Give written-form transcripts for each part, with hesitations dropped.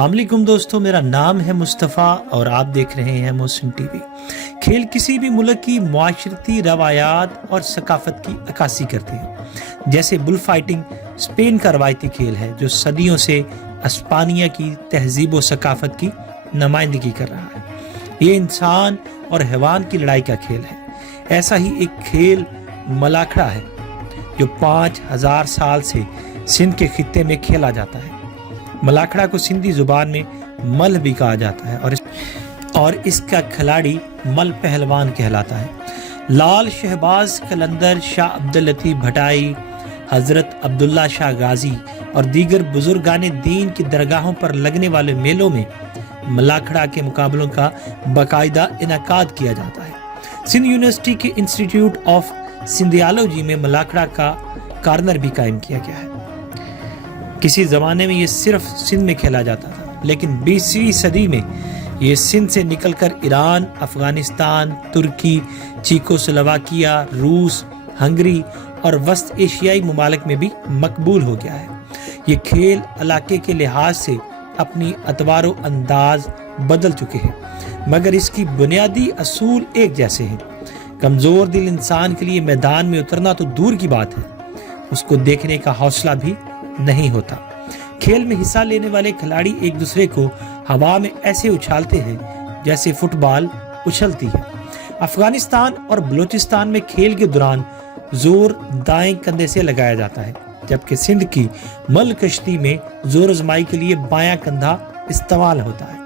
अस्सलाम वालेकुम दोस्तों, मेरा नाम है मुस्तफ़ा और आप देख रहे हैं मोहसिन टीवी। खेल किसी भी मुल्क की माशरती रवायात और सकाफत की अक्कासी करते हैं। जैसे बुल फाइटिंग स्पेन का रवायती खेल है जो सदियों से अस्पानिया की तहजीब व सकाफत की नुमाइंदगी कर रहा है। ये इंसान और हैवान की लड़ाई का खेल है। ऐसा ही एक खेल मलाखड़ा है जो 5000 साल से सिंध के खित्ते में खेला जाता है। मलाखड़ा को सिंधी जुबान में मल भी कहा जाता है और इसका खिलाड़ी मल पहलवान कहलाता है। लाल शहबाज कलंदर, शाह अब्दुल लतीफ भटाई, हजरत अब्दुल्ला शाह गाजी और दीगर बुजुर्गाने दीन की दरगाहों पर लगने वाले मेलों में मलाखड़ा के मुकाबलों का बाकायदा इनेकाद किया जाता है। सिंध यूनिवर्सिटी के इंस्टीट्यूट ऑफ सिंधियोलॉजी में मलाखड़ा का कॉर्नर भी कायम किया गया है। किसी ज़माने में ये सिर्फ सिंध में खेला जाता था, लेकिन 20वीं सदी में ये सिंध से निकलकर ईरान, अफगानिस्तान, तुर्की, चीकोस्लोवाकिया, रूस, हंगरी और वस्त एशियाई ममालिक में भी मकबूल हो गया है। ये खेल इलाके के लिहाज से अपनी अतवारो अंदाज बदल चुके हैं, मगर इसकी बुनियादी असूल एक जैसे हैं। कमज़ोर दिल इंसान के लिए मैदान में उतरना तो दूर की बात है, उसको देखने का हौसला भी नहीं होता। खेल में हिस्सा लेने वाले खिलाड़ी एक दूसरे को हवा में ऐसे उछालते हैं जैसे फुटबॉल उछलती है। अफगानिस्तान और बलूचिस्तान में खेल के दौरान जोर दाएं कंधे से लगाया जाता है, जबकि सिंध की मल कश्ती में जोर आजमाई के लिए बायां कंधा इस्तेमाल होता है।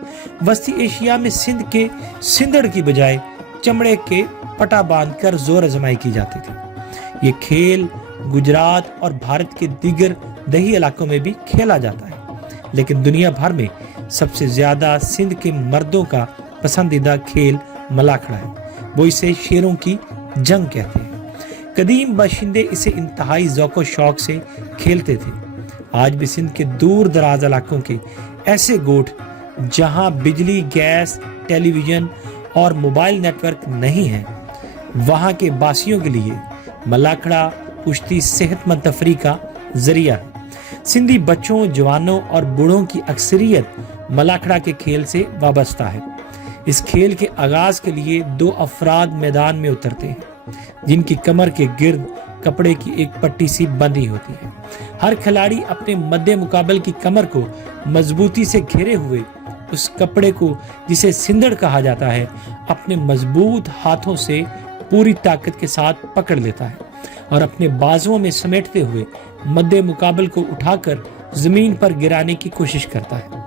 वस्ती एशिया में सिंध के सिंदड़ की बजाय चमड़े के पटा बांधकर जोर आजमाई की जाती थी। ये खेल गुजरात और भारत के दीगर दही इलाकों में भी खेला जाता है, लेकिन दुनिया भर में सबसे ज्यादा सिंध के मर्दों का पसंदीदा खेल मलाखड़ा है। वो इसे शेरों की जंग कहते हैं। कदीम बाशिंदे इसे इंतहाई ज़ौक़ व शौक से खेलते थे। आज भी सिंध के दूर दराज इलाकों के ऐसे गोठ जहां बिजली, गैस, टेलीविजन और मोबाइल नेटवर्क नहीं है, वहां के बासियों के लिए मलाखड़ा कुश्ती सेहतमंद तफरीह का जरिया है। सिंधी बच्चों, जवानों और बूढ़ों की अक्सरियत मलाखड़ा के खेल से वाबस्ता है। इस खेल के आगाज के लिए 2 अफराद मैदान में उतरते हैं, जिनकी कमर के गिर्द कपड़े की एक पट्टी सी बंधी होती है। हर खिलाड़ी अपने मद्दे मुकाबल की कमर को मजबूती से घेरे हुए उस कपड़े को, जिसे सिंदड़ कहा जाता है, अपने मजबूत हाथों से पूरी ताकत के साथ पकड़ लेता है और अपने बाजुओं में समेटते हुए मद्दे मुकाबल को उठाकर जमीन पर गिराने की कोशिश करता है।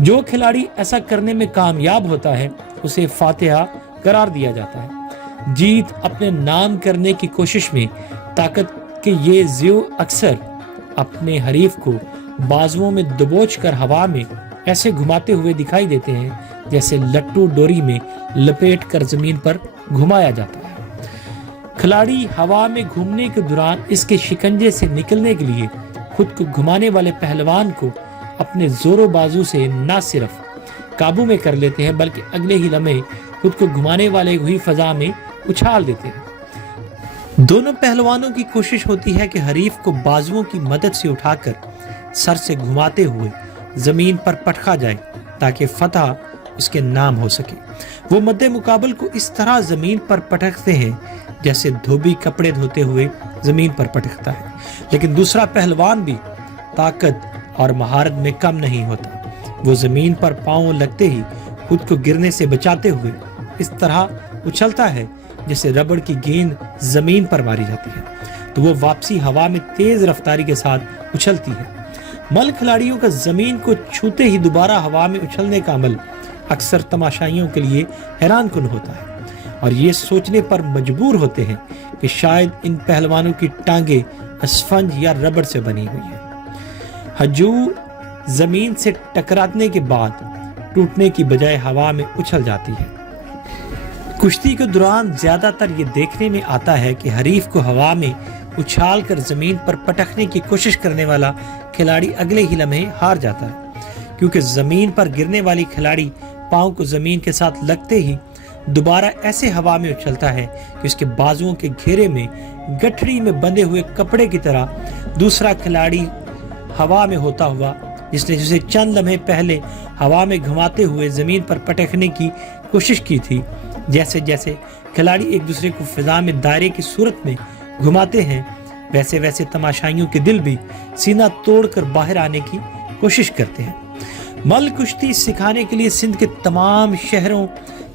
जो खिलाड़ी ऐसा करने में कामयाब होता है उसे फातिहा करार दिया जाता है। जीत अपने नाम करने की कोशिश में ताकत के ये ज़ियो अक्सर अपने हरीफ को बाजुओं में दबोच कर हवा में ऐसे घुमाते हुए दिखाई देते हैं जैसे लट्टू डोरी में लपेट कर जमीन पर घुमाया जाता है। खिलाड़ी हवा में घूमने के दौरान इसके शिकंजे से निकलने के लिए खुद को घुमाने वाले पहलवान को अपने जोरों बाजू से न सिर्फ काबू में कर लेते हैं, बल्कि अगले ही लम्हे खुद को घुमाने वाले हुई फजा में उछाल देते हैं। दोनों पहलवानों की कोशिश होती है कि हरीफ को बाजुओं की मदद से उठाकर सर से घुमाते हुए जमीन पर पटका जाए ताकि फतह उसके नाम हो सके। वो मद्दे मुकाबल को इस तरह जमीन पर पटकते हैं जैसे धोबी कपड़े धोते हुए जमीन पर पटकता है, लेकिन दूसरा पहलवान भी ताकत और महारत में कम नहीं होता। वो जमीन पर पांव लगते ही खुद को गिरने से बचाते हुए इस तरह उछलता है जैसे रबड़ की गेंद जमीन पर मारी जाती है, तो वो वापसी हवा में तेज रफ्तारी के साथ उछलती है। मल खिलाड़ियों का जमीन को छूते ही दोबारा हवा में उछलने का अमल अक्सर तमाशाइयों के लिए हैरान कुन होता है और ये सोचने पर मजबूर होते हैं कि शायद इन पहलवानों की टांगे स्पंज या रबड़ से बनी हुई है। हजूर जमीन से टकराने के बाद टूटने की बजाय हवा में उछल जाती है। कुश्ती के दौरान ज्यादातर ये देखने में आता है कि हरीफ को हवा में उछाल कर जमीन पर पटकने की कोशिश करने वाला खिलाड़ी अगले ही लम्हे हार जाता है, क्योंकि जमीन पर गिरने वाली खिलाड़ी पांव को जमीन के साथ लगते ही दोबारा ऐसे हवा में उछलता है कि उसके बाजुओं के घेरे में गठरी में बंधे हुए कपड़े की तरह दूसरा खिलाड़ी हवा में होता हुआ जिसे चंद लम्हे पहले हवा में घुमाते हुए जमीन पर पटकने की कोशिश की थी। जैसे जैसे खिलाड़ी एक दूसरे को फिजा में दायरे की सूरत में घुमाते हैं, वैसे वैसे तमाशाइयों के दिल भी सीना तोड़कर बाहर आने की कोशिश करते हैं। मल कुश्ती सिखाने के लिए सिंध के तमाम शहरों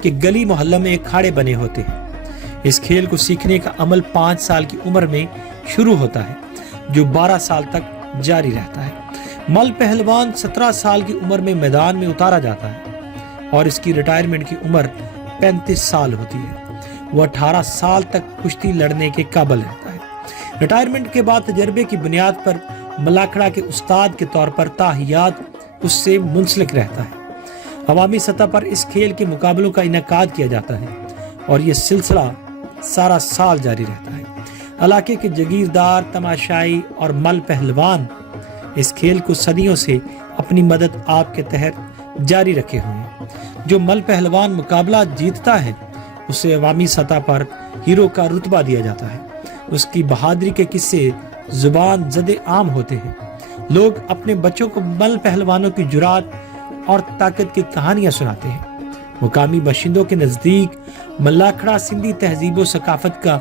के गली मोहल्लों में अखाड़े बने होते हैं। इस खेल को सीखने का अमल 5 साल की उम्र में शुरू होता है, जो 12 साल तक जारी रहता है। मल पहलवान 17 साल की उम्र में मैदान में उतारा जाता है और इसकी रिटायरमेंट की उम्र 35 साल होती है। वह 18 साल तक कुश्ती लड़ने के काबिल रहता है। रिटायरमेंट के बाद तजर्बे की बुनियाद पर मलाखड़ा के उस्ताद के तौर पर ताहियात उससे मुंसलिक रहता है। अवामी सतह पर इस खेल के मुकाबलों का इनेकाद किया जाता है और यह सिलसिला सारा साल जारी रहता है। इलाके के जगीरदार, तमाशाई और मल पहलवान इस खेल को सदियों से अपनी मदद आपके तहत जारी रखे हुए हैं। जो मल पहलवान मुकाबला जीतता है उसे अवामी सतह पर हीरो का रुतबा दिया जाता है। उसकी बहादुरी के किस्से जुबान ज़दे आम होते हैं। लोग अपने बच्चों को मल पहलवानों की जुरात और ताकत की कहानियां सुनाते हैं। मुकामी बाशिंदों के नज़दीक मलाखड़ा सिंधी तहजीब व सकाफत का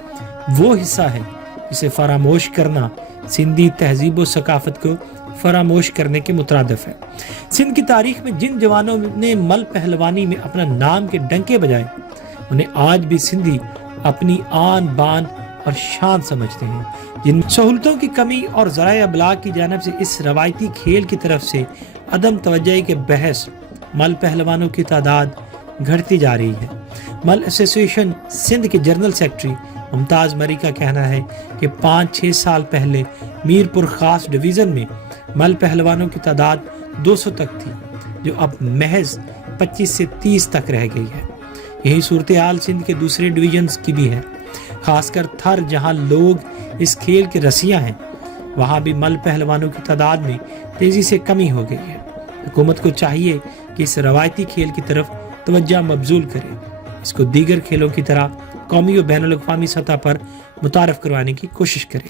वो हिस्सा है जिसे फरामोश करना सिंधी तहजीब व सकाफत को फरामोश करने के मुतरादिफ है। सिंध की तारीख में जिन जवानों ने मल पहलवानी में अपना नाम के डंके बजाए, उन्हें आज भी सिंधी अपनी आन बान और शान समझते हैं। जिन सहूलतों की कमी और ज़राए अबलाग की जानिब से इस रवायती खेल की तरफ से अदम तवज्जोही के बहस मल पहलवानों की तादाद घटती जा रही है। मल एसोसिएशन सिंध के जनरल सेक्रेटरी मुमताज़ मरी का कहना है कि 5-6 साल पहले मीरपुर खास डिवीज़न में मल पहलवानों की तादाद 200 तक थी, जो अब महज 25 से 30 तक रह गई है। यही सूरत हाल सिंध के दूसरे डिवीजन्स की भी है। खासकर थर, जहां लोग इस खेल के रसिया हैं, वहां भी मल पहलवानों की तादाद में तेजी से कमी हो गई है। हुकूमत को चाहिए कि इस रवायती खेल की तरफ तवज्जो मबजूल करे, इसको दीगर खेलों की तरह कौमी और बैनुल अक़वामी सतह पर मुतारफ़ करवाने की कोशिश करे।